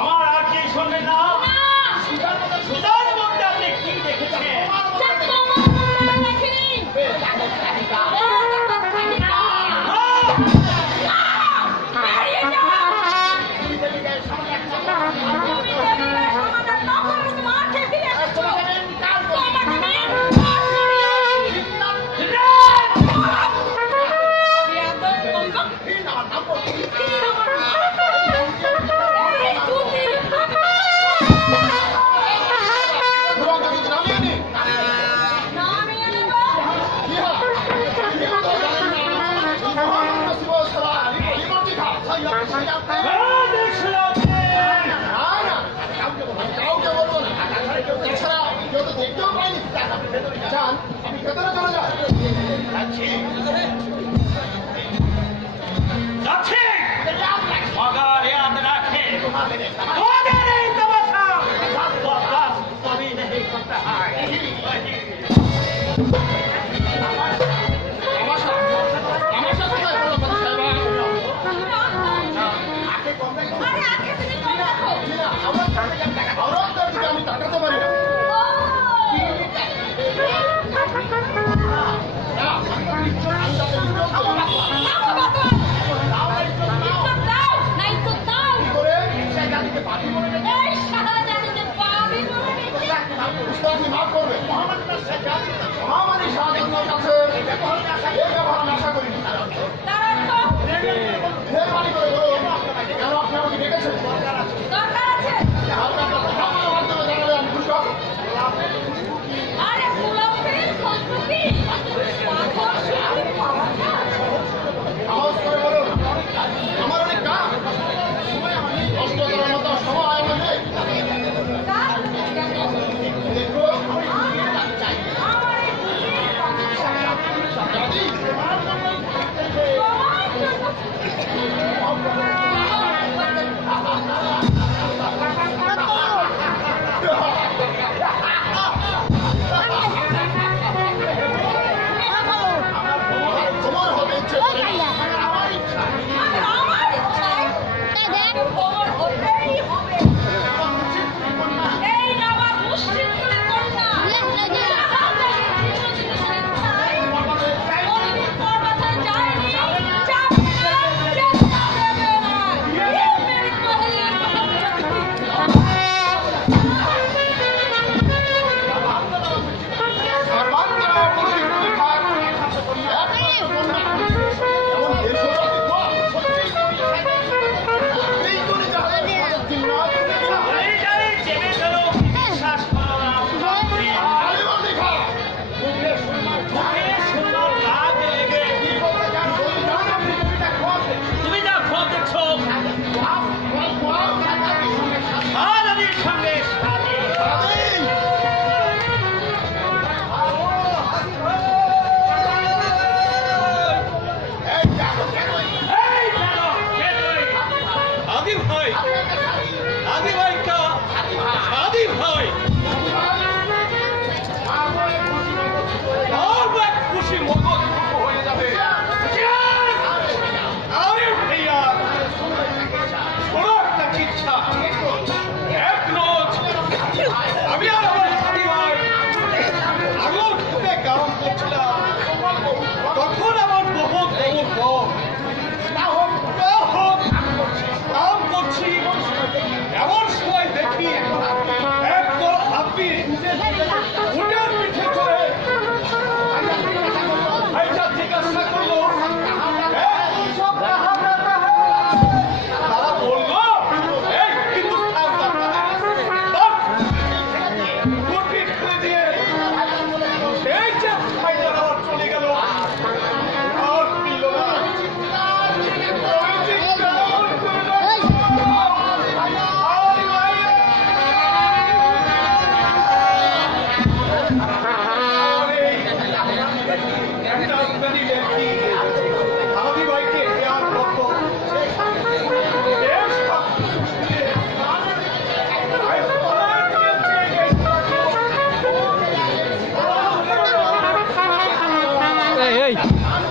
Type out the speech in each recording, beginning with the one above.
আমার আর কি শুনবেন না সুদার মধ্যে আপনি যান, আমি ভেতরে চলে যাই। যাচ্ছি মগার ইয়াদ রাখে তোমাদের এই তমাশা কবি नहीं करता है আমি টাকাতে পারি না। মাফ করবে মহামারী শাহজাহানের কাছে এই ব্যবহার আশা করি মেহরবানি করে বলুন কেন আপনি আমাকে ডেকেছেন? মাধ্যমে জানালে আমি খুশি হব। সাহস করে বলুন, আমার অনেক কাজ, কষ্ট করার মতো সময় আমার নেই।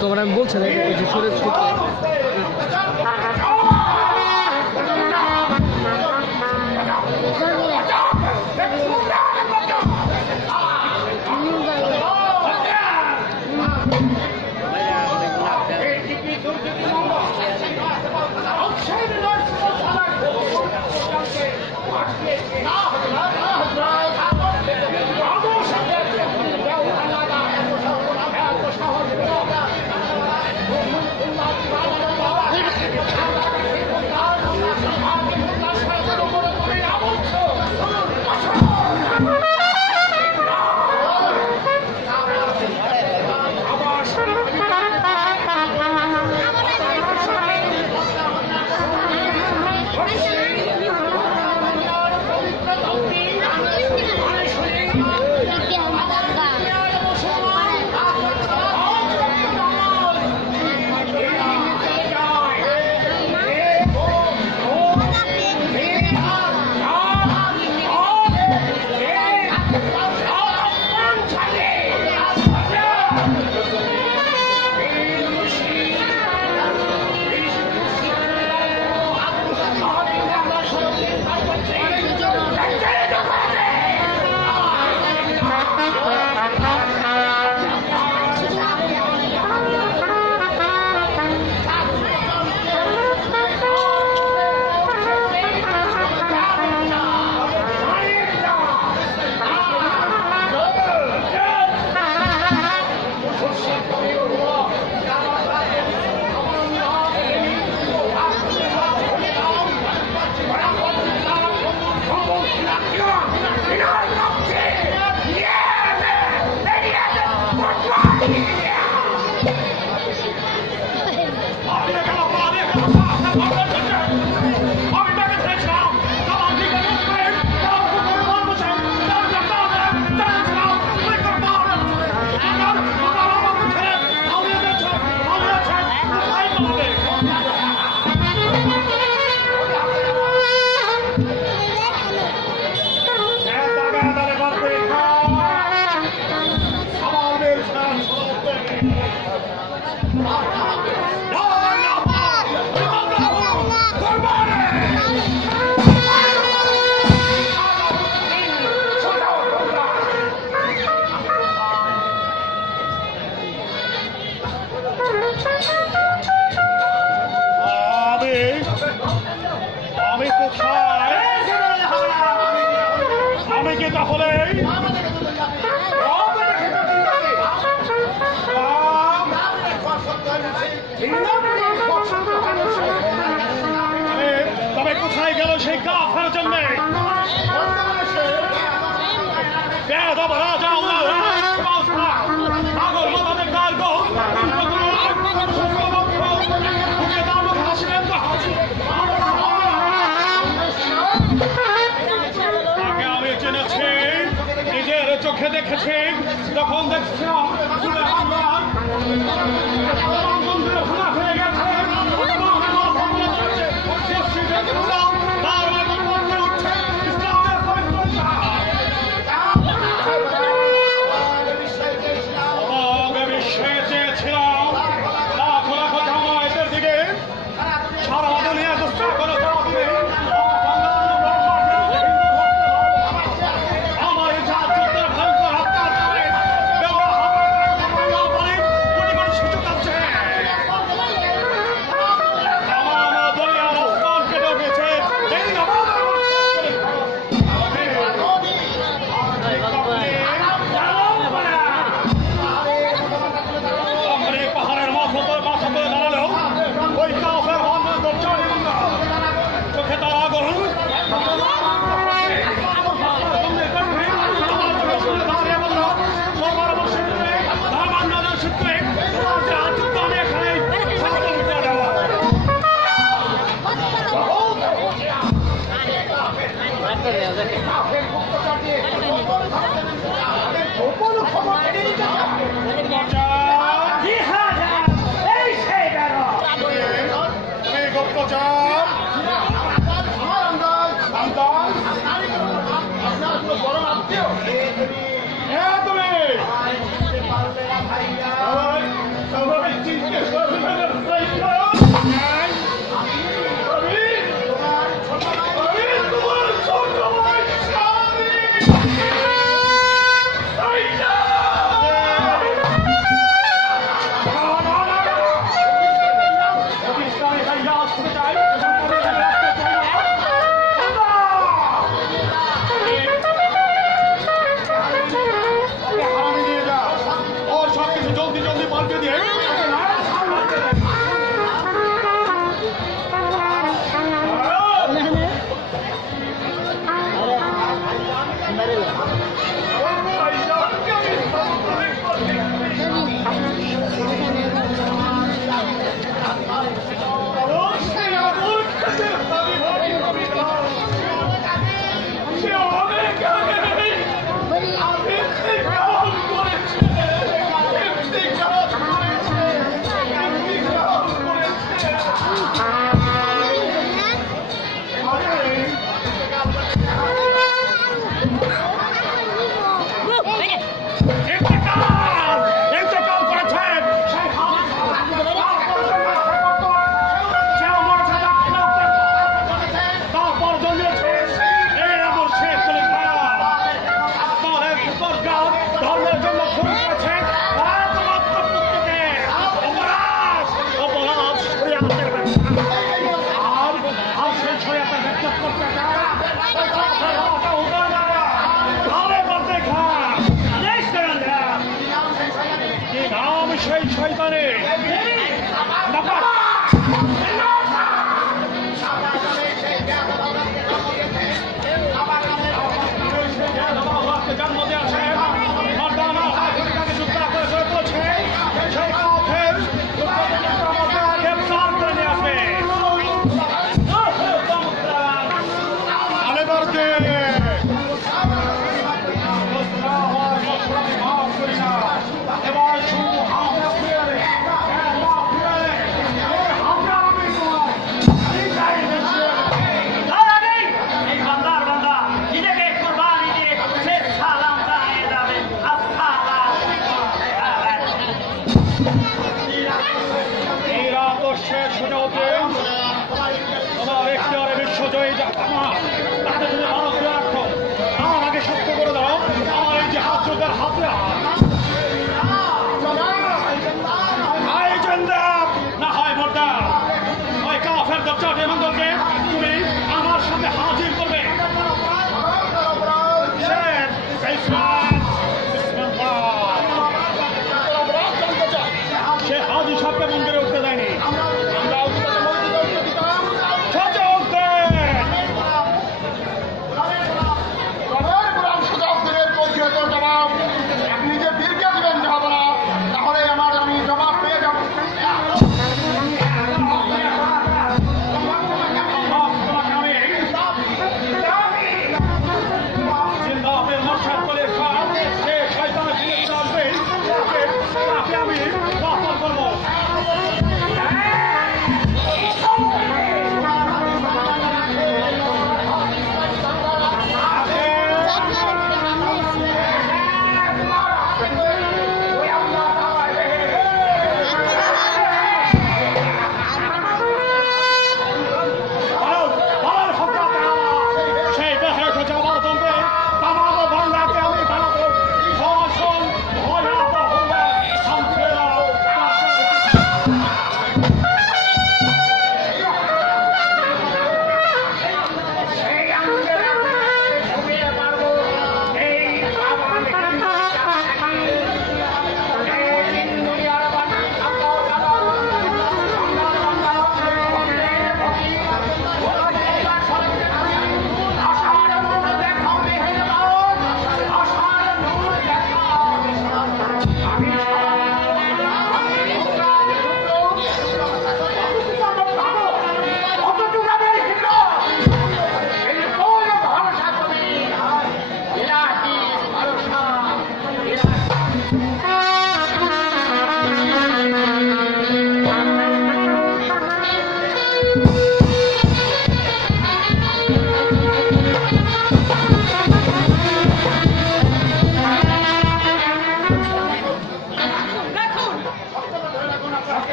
তোমরা আমি বলছি না Thank you. চোখে দেখেছি তখন দেখছিলাম হয়ে গেছে বিশ্বে চেয়েছিলাম লাখো লাখো জামায়াতের দিকে সারা দুনিয়া দুষ্টা করে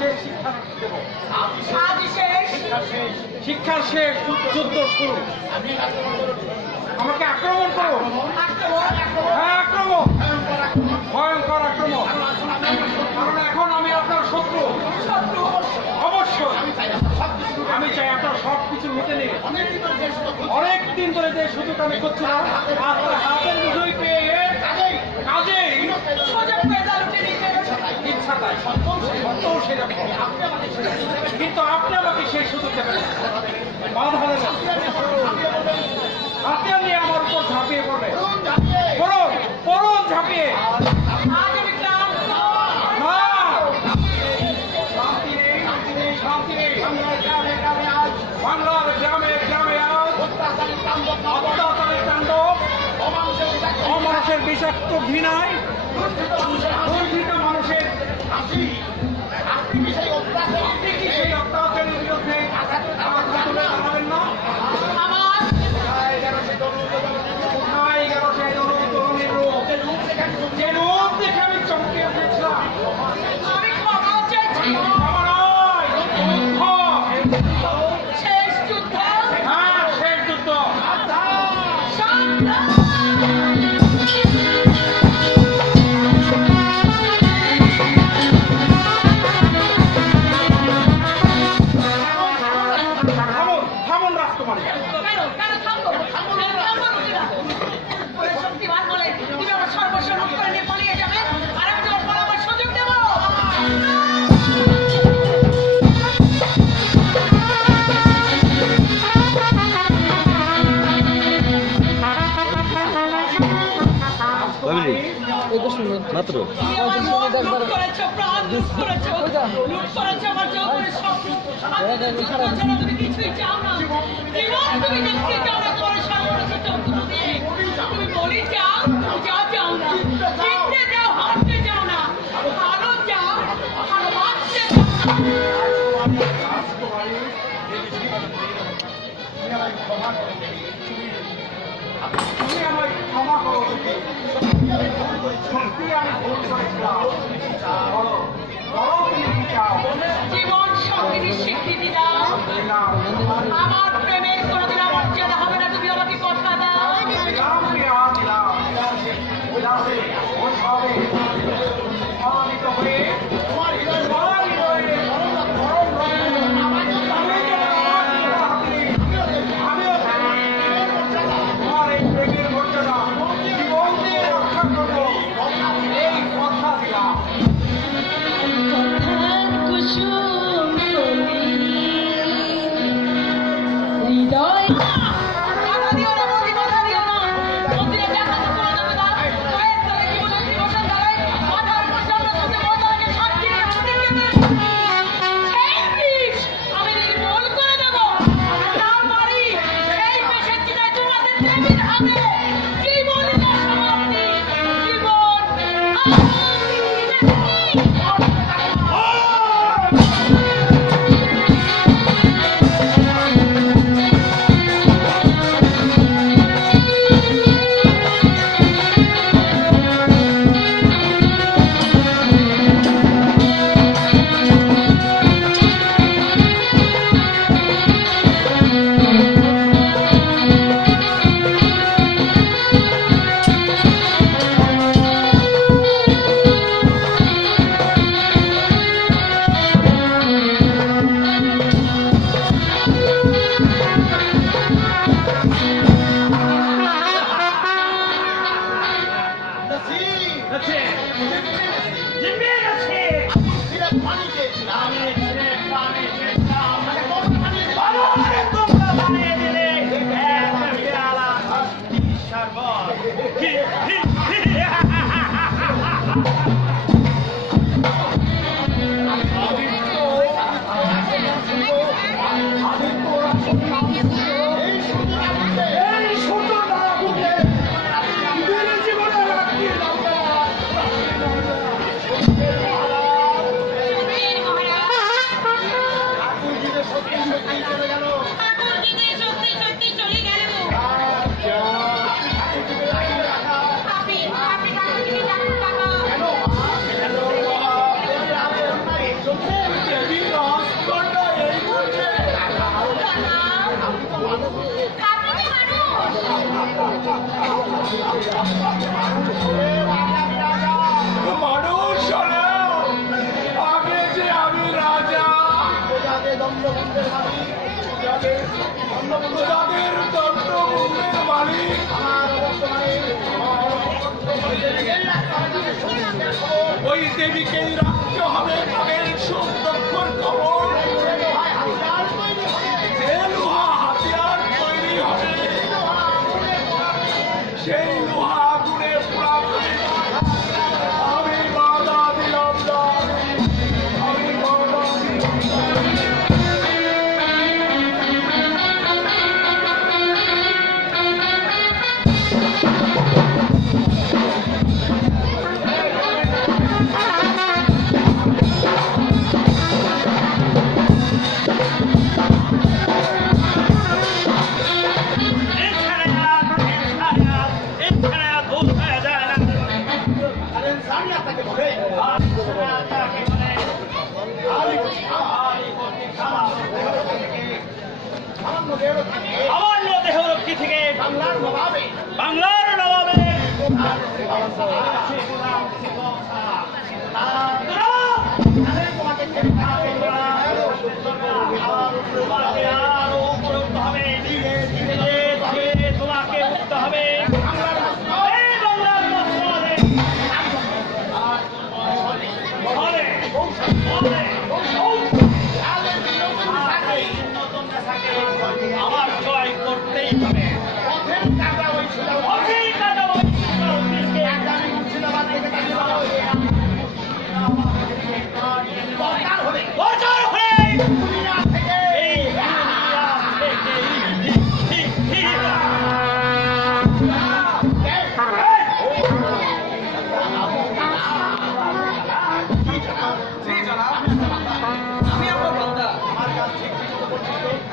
শেষ শিক্ষা দেব। আজ শেষ। শিক্ষা শেষ, যুদ্ধ শুরু। আমাকে আক্রমণ করো। হ্যাঁ, আক্রমণ, ভয়ঙ্কর আক্রমণ। কারণ এখন আমি আপনার শত্রু। অবশ্যই আমি চাই আপনার সব কিছু লুটে নিয়ে। অনেকদিন ধরে যে সুযোগ আমি করছিলাম, আপনার হাতের বিষয় পেয়ে কাজেই ইচ্ছা তাই সত্ত্বেও সেরকম। কিন্তু আপনি আমাকে সেই সুযোগ দেবেন, বাধা দেবেন, হাতে নিয়ে আমার উপর ঝাঁপিয়ে পড়বে। পড়ুন, পড়ুন ঝাঁপিয়ে। শান্তি নেই। বাংলার গ্রামে গ্রামে অত্যাচারের তাণ্ডব, অমানুষের বিষাক্ত ঘৃণায় গর্বিত মানুষের আপনি কি সেই অত্যাচারের বিরুদ্ধে তুলে দাঁড়াবেন না? কোথায় গেল সেই তরুণীর রূপ, যে রূপ দেখে আমি চমকে উঠেছিলাম? শেষ যুদ্ধ। হ্যাঁ, শেষ যুদ্ধ। থামুন রাজকুমারী। কেন থামবো? শক্তিমান বলে তুমি আমার সর্বস্ব লুট করে নিয়ে পালিয়ে যাবে, আর আমি তোমার পরামর্শ সুযোগ দেবো। মাত্র তুমি আমার মন লুট করেছো, প্রাণ লুট করেছো, লুট করেছো আমার যৌবনের স্বপ্ন। তুমি কিছুই চাও না, জীবন তুমি দেখতে চাও না, তোমার সর্বনাশ যন্ত্র দিয়ে। তুমি বলি চাও, চাও না, জিততে চাও, হারতে চাও না, ভালো চাও, ভালোবাসতে চাও না। তুমি আমায় ক্ষমা করো। সত্যি আমি ভুল করেছিলাম। বলো, বলো তুমি কি চাও? জীবন সঙ্গীর স্বীকৃতি দাও। আমার প্রেমের কোনোদিন অমর্যাদা হবে না, তুমি আমাকে কথা দাও। যাদের চন্দ্রভূমের মালিক ওই দেবীকেই রাখতে হবে তাদের সুন্দর খবর। যে লোহা হাতিয়ার তৈরি হবে সেই লোহা আগুনে পোড়াবে। আমি বাধা দিলাম না, আমি বাধা দিলাম না। সামান্য দেহরক্ষী থেকে বাংলার নবাবে তোমাকে উঠতে হবে এই বাংলার মসজিদে। আমার জয় করতেই হবে। দরকার হলে এই দুনিয়া থেকে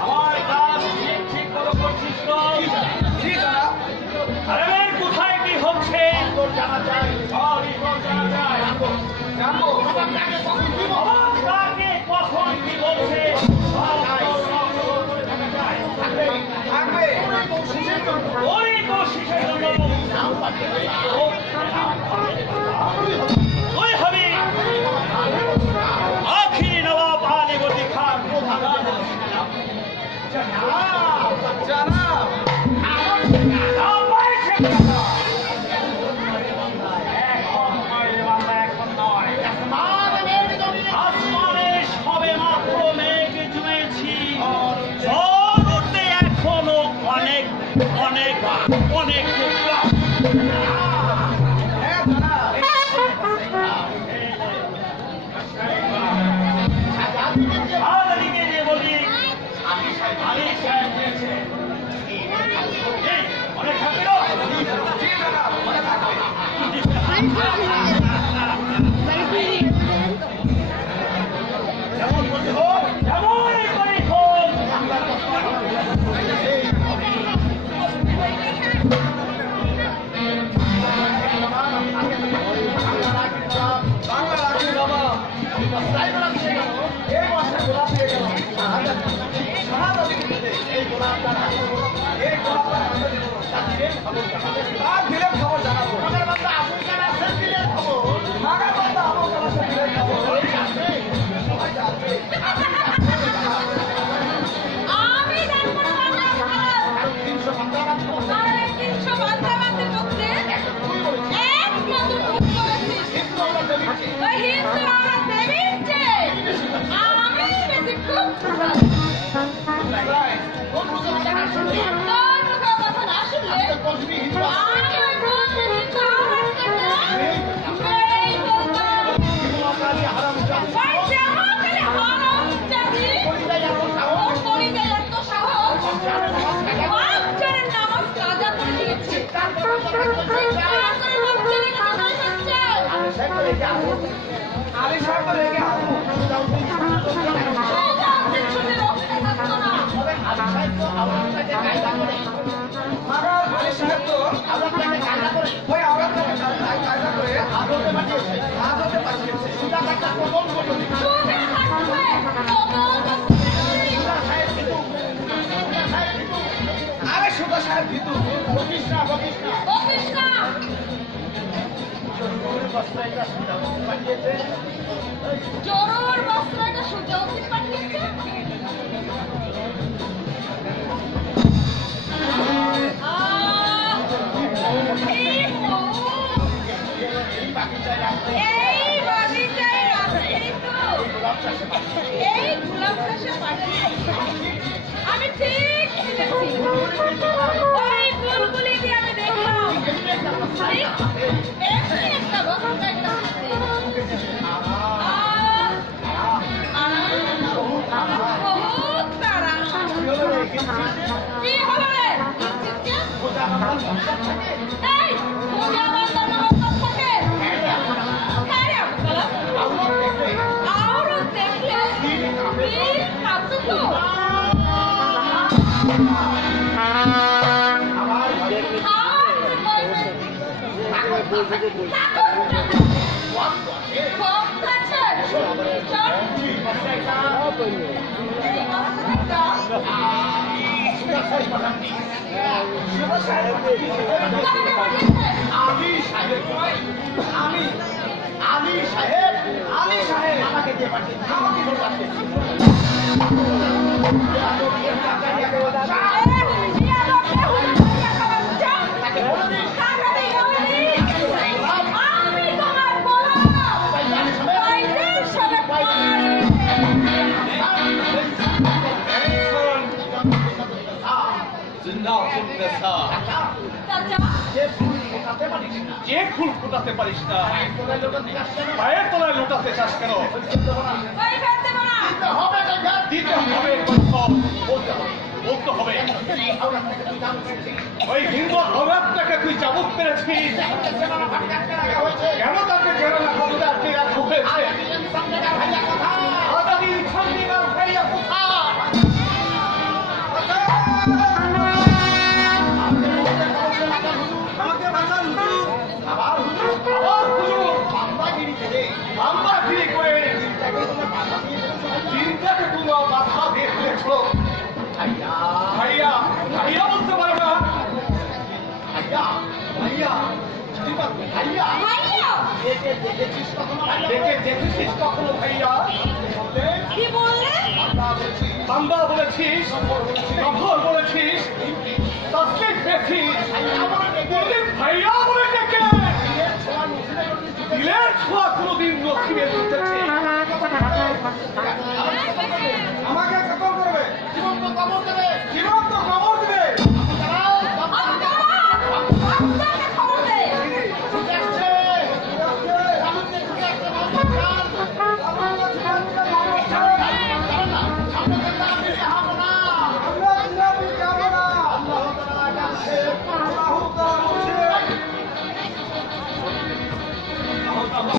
আমার কাজ ঠিক মতো করছিস তো? আরে কোথায় কি হচ্ছে তোর জানা চাই, সবই তোর জানা চাই। জানবো আমার কাকে কখন কি বলছে সব তোর করে থাকা চাই। ওই কোশিশের জন্য তুই হবি আখিরি নবাব আলীবর্দী খান। আসমানে সবে মাত্র মেঘ জমেছি, ঝড় উঠতে এখনো অনেক অনেক অনেক আলীকে যে বলি আলী সাহেব দিয়েছে অনেক থাকলো। এমনই করে হোক আমি জানবো না আর 300 বান্ধা বান্ধে করতে একমাত্র ভুল করেছিস। ওই হিন্দু আমার দেবীর চেয়ে আমি বেশি খুব তোর মুখের কথা না শুনলে আমি ওই বলতে হিন্দু আমার এই বলতাম ওই জাহাকালে হারাম জাতি ওর পরিচয় এত সাহস বাচ্চার নামাজ কাজা করে দিয়েছে জরুর বস্ত্রটা সুযোগ পাঠিয়েছে একটা কথা বহুত তারা কি হলো রে এই তুমি আমার জন্য থাকে আর দেখলে কাঁদছো তো আলী সাহেব আমাকে দিয়ে পাঠিয়েছে আমাকে বলে যে ফুল ফোটাতে পারিস না পায়ের তলায় লোটাতে চাস কেন? দিতে হবে বলতে হবে। ওই হিন্দু অভাবটাকে তুই চাবুক পেরেছিস কেন? তাকে জেনে না করতে আজকে রাখা হয়েছে। আদানি সন্ধিগার ভাইয়া কোথায়? ভাইয়া ভাইয়া বলতে পারো না? ভাইয়া ভাইয়া ভাইয়া দেখেছিস কখনো? ভাইয়া কি বললে? বান্দা বলেছিস, নফর বলেছিস, তসলিম পেয়েছিস, ভাইয়া বলে ডেকে দিলের ছোঁয়া কোনোদিন নসিবে উঠেছে। আমাকে কবর করবে, জীবন্ত কবর দেবে, জীবন্ত কবর দিবে।